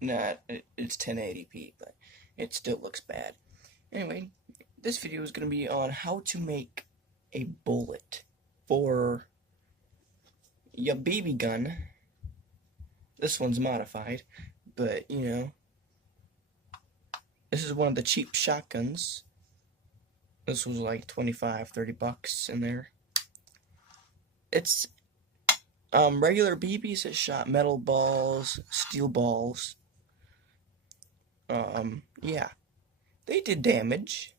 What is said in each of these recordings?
Not it's 1080p, but it still looks bad. Anyway, this video is going to be on how to make a bullet for your BB gun. This one's modified, but you know, this is one of the cheap shotguns. This was like 25, 30 bucks in there. It's regular BBs that shot metal balls, steel balls. Yeah, they did damage,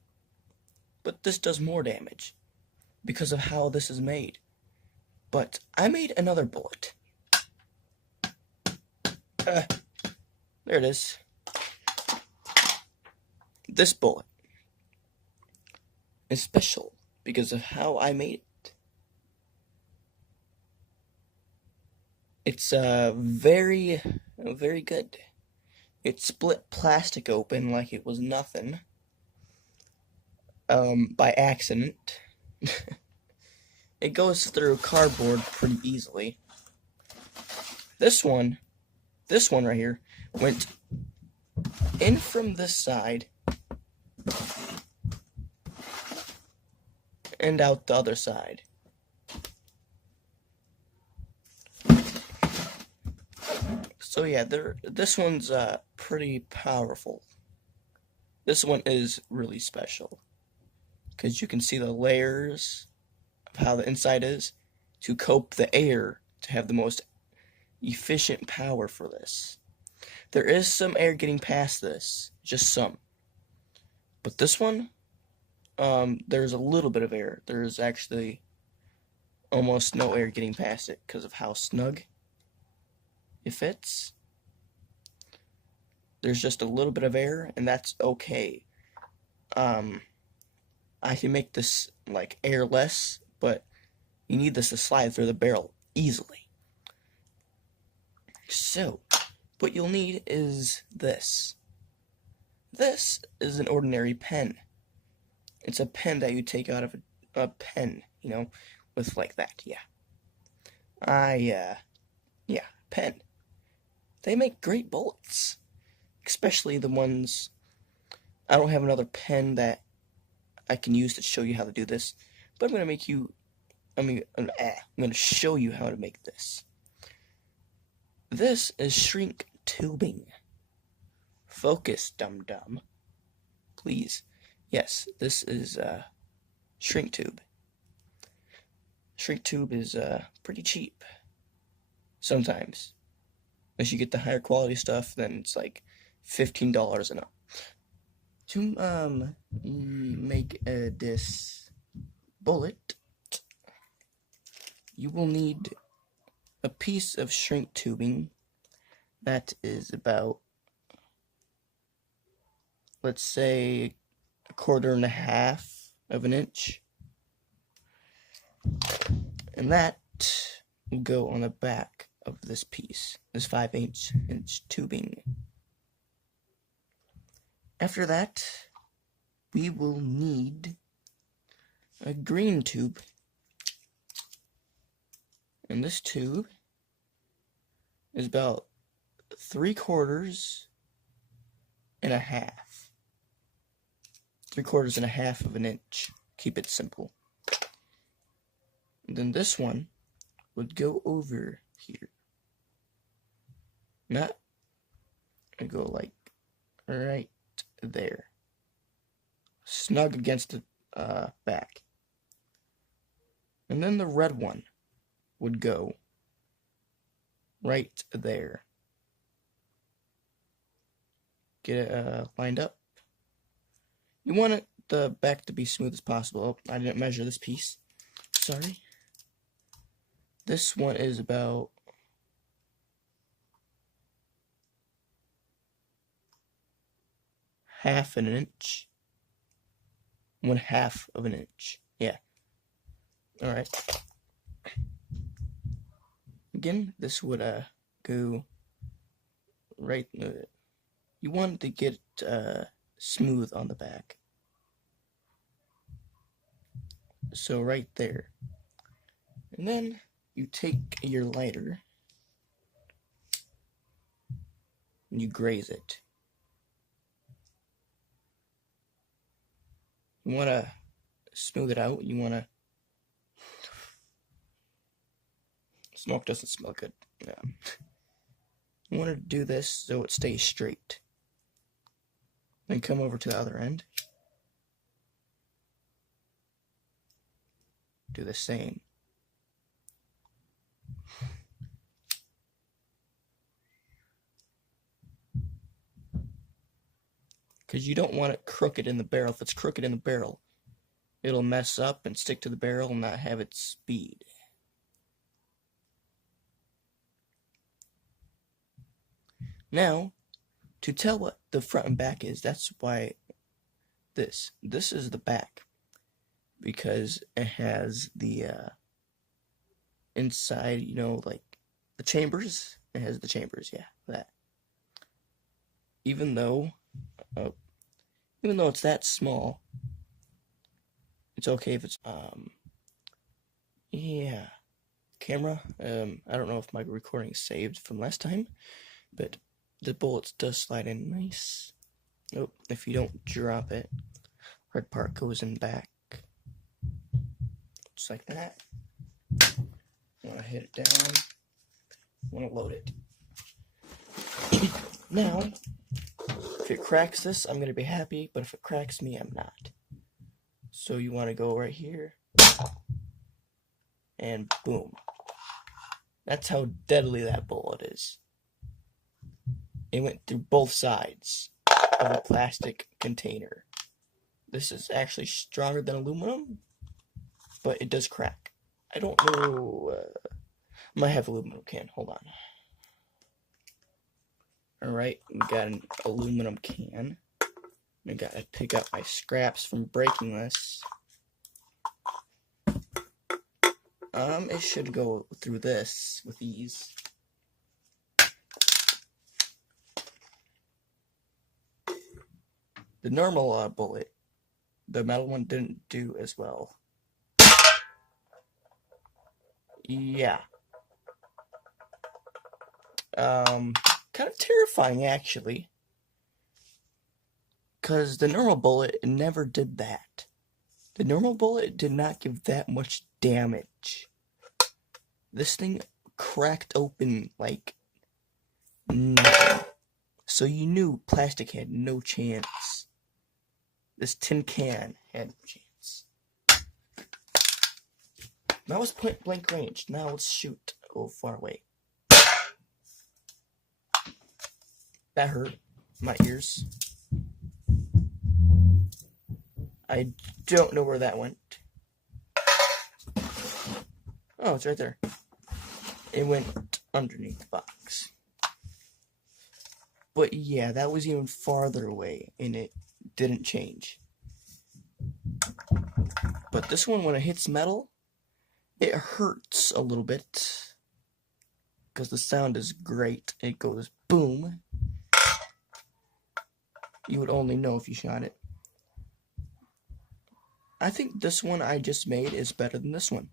but this does more damage because of how this is made. But I made another bullet. There it is. This bullet is special because of how I made it. It's very good. It split plastic open like it was nothing. By accident. It goes through cardboard pretty easily. This one right here, went in from this side and out the other side. So yeah, this one's pretty powerful. This one is really special because you can see the layers of how the inside is to cope the air to have the most efficient power for this. There is some air getting past this, just some. But this one, there's a little bit of air. There's actually almost no air getting past it because of how snug it fits. There's just a little bit of air, and that's okay. I can make this like airless, but you need this to slide through the barrel easily. So, what you'll need is this. This is an ordinary pen. It's a pen that you take out of a pen, you know, with like that, yeah. Yeah, pen. They make great bullets. Especially the ones, I don't have another pen that I can use to show you how to do this, but I'm going to show you how to make this. This is shrink tubing. Focus, dum-dum. Please. Yes, this is shrink tube. Shrink tube is pretty cheap. Sometimes. Unless you get the higher quality stuff, then it's like $15 and up. To make this bullet, you will need a piece of shrink tubing that is about, let's say, 1/4 of an inch, and that will go on the back of this piece, this 5/8 inch tubing. After that, we will need a green tube. And this tube is about 3/4 and a half. 3/4 and a half of an inch. Keep it simple. And then this one would go over here. Not, I go like right there. Snug against the back. And then the red one would go right there. Get it lined up. You want the back to be smooth as possible. Oh, I didn't measure this piece. Sorry. This one is about half an inch. 1/2 of an inch. Yeah. Alright. Again, this would go right. You want to get smooth on the back. So right there. And then you take your lighter and you graze it. You want to smooth it out. You want to... Smoke doesn't smell good. Yeah. You want to do this so it stays straight. Then come over to the other end. Do the same. Because you don't want it crooked in the barrel. If it's crooked in the barrel, it'll mess up and stick to the barrel and not have its speed. Now, to tell what the front and back is, that's why this is the back. Because it has the inside, you know, like the chambers. It has the chambers, yeah, that. Even though it's that small, it's okay if it's yeah. Camera. I don't know if my recording is saved from last time, but the bullets does slide in nice. Oh, if you don't drop it, red part goes in back. Just like that. Want to hit it down. Want to load it. Now, if it cracks this, I'm going to be happy, but if it cracks me, I'm not. So you want to go right here. And boom. That's how deadly that bullet is. It went through both sides of a plastic container. This is actually stronger than aluminum, but it does crack. I don't know. I might have an aluminum can. Hold on. Alright, we got an aluminum can. I gotta pick up my scraps from breaking this. It should go through this with ease. The normal bullet, the metal one, didn't do as well. Yeah. Kind of terrifying, actually. Because the normal bullet never did that. The normal bullet did not give that much damage. This thing cracked open like nothing. So you knew plastic had no chance. This tin can had no chance. That was point blank range. Now let's shoot. Go far away. That hurt my ears. I don't know where that went. Oh, it's right there. It went underneath the box. But yeah, that was even farther away, and it didn't change. But this one, when it hits metal, it hurts a little bit. Because the sound is great. It goes boom. You would only know if you shot it. I think this one I just made is better than this one.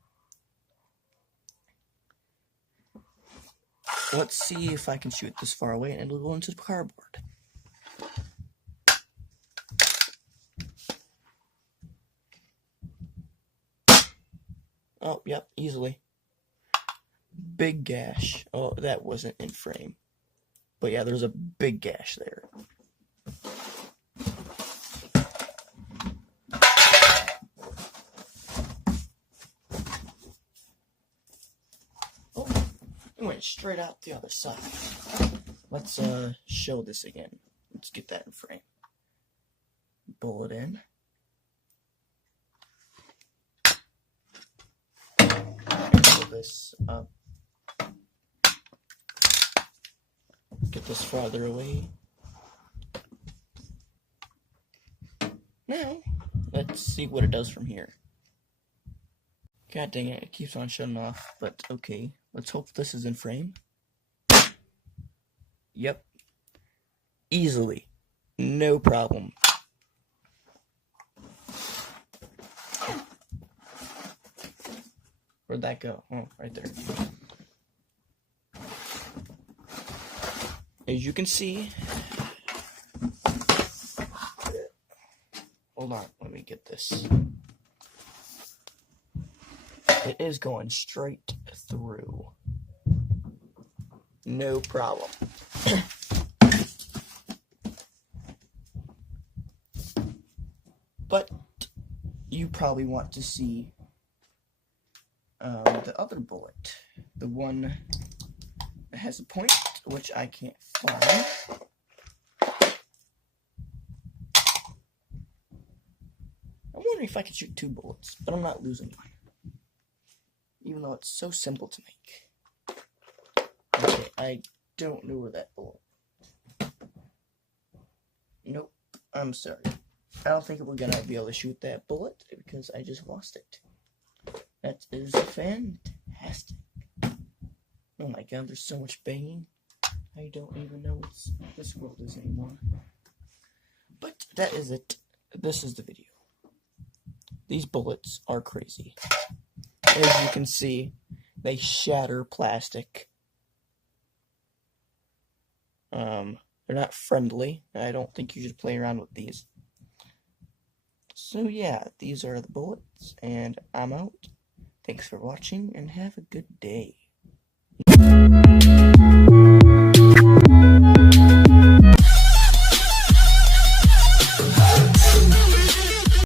Let's see if I can shoot this far away and it'll go into the cardboard. Oh, yep, easily. Big gash. Oh, that wasn't in frame. But yeah, there's a big gash there. Oh, it went straight out the other side. Let's show this again. Let's get that in frame. Bullet in. Pull this up. Get this farther away. Now, let's see what it does from here. God dang it, it keeps on shutting off, but okay. Let's hope this is in frame. Yep. Easily. No problem. Where'd that go? Oh, right there. as you can see, hold on, let me get this. It is going straight through. No problem. But you probably want to see the other bullet. The one that has a point, which I can't find. I'm wondering if I could shoot 2 bullets, but I'm not losing one. Even though it's so simple to make. Okay, I don't know where that bullet. Nope, I'm sorry. I don't think we're gonna be able to shoot that bullet because I just lost it. That is fantastic. Oh my god, there's so much banging. I don't even know what this world is anymore. But that is it. This is the video. These bullets are crazy. As you can see, they shatter plastic. They're not friendly. I don't think you should play around with these. So yeah, these are the bullets, and I'm out. Thanks for watching, and have a good day.